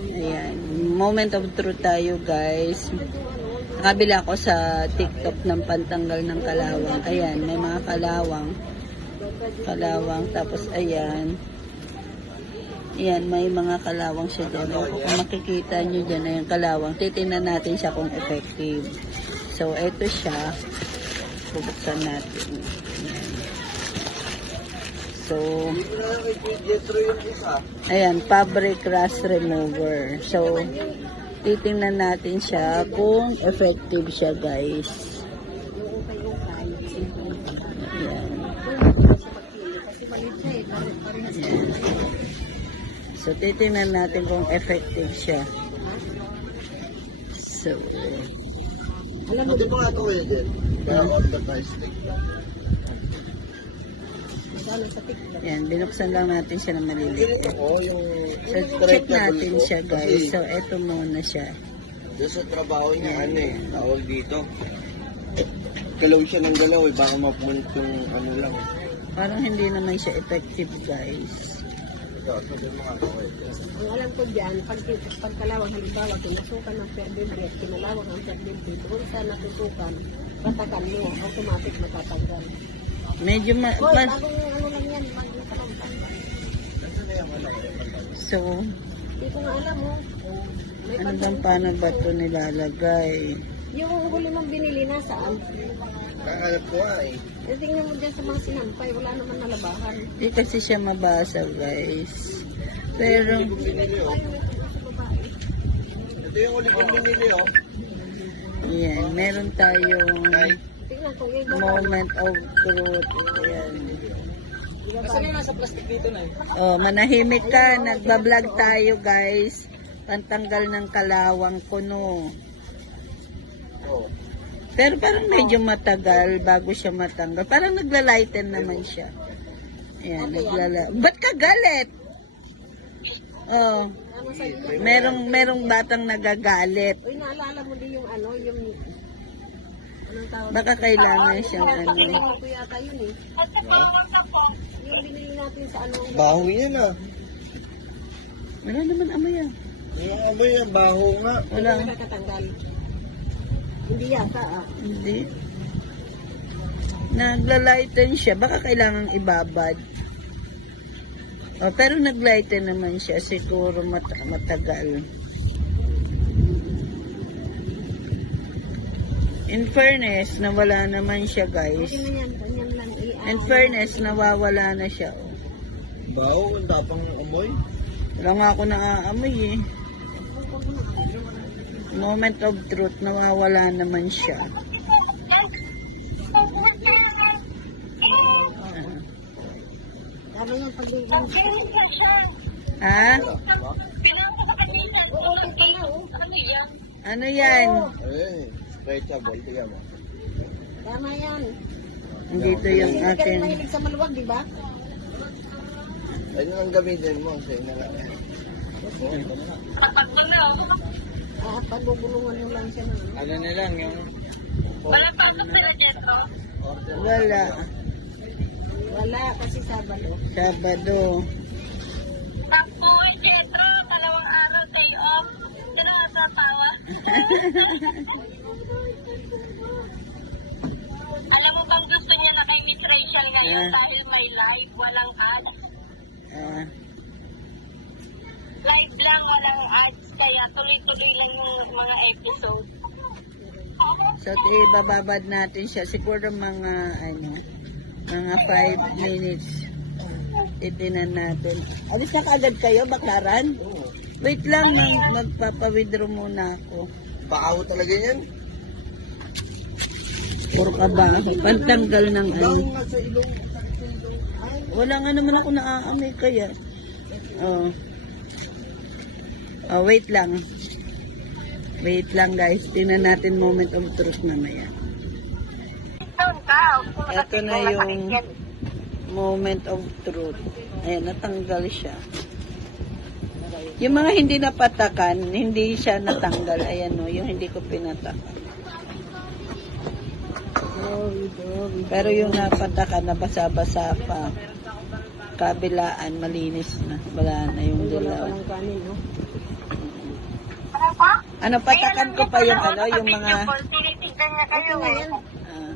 Ayan. Moment of truth tayo, guys. Nakabila ako sa TikTok ng pantanggal ng kalawang. Ayan, may mga kalawang. Tapos ayan. Ayan, may mga kalawang siya dyan. Kung makikita nyo dyan na yung kalawang, titingnan natin siya kung effective. So, ito siya. Bubuksan natin. Ayan. So, ayan, fabric rust remover. So, titingnan natin siya kung effective siya, guys. Ayan. Ayan. So, titingnan natin kung effective siya. So, Alam mo, di ba nga ito kayo din? Kaya order tayo stick. ayan, binuksan lang natin siya ng maliliit. Oo, yung... So, check natin siya, guys. So, eto muna siya. Doon sa trabaho niya, ano eh, tawag dito. Galaw siya ng galaw eh, baka mapunt yung ano lang. Parang hindi naman siya effective, guys. Ito din mga kaway. Ang alam ko dyan, pagkalawang halimbawa, kinasukan ng perdibret, kinalawang ang perdibret, doon sa natutukan, patakan mo, automatic matatanggal. Medyo Hoy, mas... bagong ano lang yan, bagong kalampan. So, Hindi ko nga alam mo. May ano bang paano ba ito nilalagay? Yung huli mong binili na saan? Kakalat ko nga eh. E, tingnan mo dyan sa mga sinampay, wala naman nalabahan. Hindi kasi siya mabasa, guys. Pero, Ito yung uli kong binili oh. ayan, meron tayong Tingnan kung iba pa. moment of truth. Ayan. Kasi na nasa plastic dito na eh. Oh, manahimik ka. Nagbablog tayo, guys. Pantanggal ng kalawang kuno. Oh. Pero parang medyo matagal bago siya matanggal. Parang nagla-lighten naman siya. Ayan, Ba't ka galit? Oh, Ano sa iyo? merong batang nagagalit. Uy, naalala mo din yung ano, yung... Anong tawag? Baka kailangan siyang ano. Pinili ko yata yun eh. Yung binili natin sa ano. Baho yan ah. Wala naman amoy ah. Yung ano yan, baho nga. Wala. Nakakatanggal. Hindi yata ah. Hindi. Nagla-lighten siya. Baka kailangang ibabad. Oh, pero nag-lighten naman siya. Siguro matagal. In fairness, nawala naman siya, guys. Okay na yan. Ganyan lang. In fairness, nawawala na siya. Oh. Baho, ang tapang amoy. Wala nga ako naaamoy eh. Moment of truth, nawawala naman siya. Tama yan. Pag Ha? Oo, okay na oh. Ano yan? Eh, stretchable, tignan mo. Tama yan. Dito yung Hindi ka rin ating... mahilig sa maluwag, di ba? Ano ang gamitin mo? Sa'yo na lang. Ah, pagugulungan mo lang siya ng... Ano na lang yung... Wala. Wala, kasi Sabado. Sabado. Alam mo bang gusto niya na kay Miss Rachel ngayon Ah. dahil may live, walang ads. Ah, Live lang, walang ads, kaya tuloy-tuloy lang yung mga episode. so, ibababad natin siya. Siguro mga, mga 5 minutes. Itinan natin. Alis na kaagad kayo, bakaran? Wait lang, magpapa-withdraw muna ako. Baho talaga yan. Puro ka ba? Pantanggal ng ano. Baho nga sa ilong. Wala nga naman ako naaamoy kaya. Oh. Oh, wait lang. Wait lang, guys. Tingnan natin moment of truth mamaya. Ito na yung moment of truth. Ayan, natanggal siya. Yung mga hindi napatakan, hindi siya natanggal. Ayan o, yung hindi ko pinatakan. Pero yung napatakan, nabasa-basa pa. Kabilaan, malinis na. Wala na yung dilaw. Walang kanin, no? Ano, patakan ko pa yung ano, yung mga... Tinitignan niya kayo eh. ah,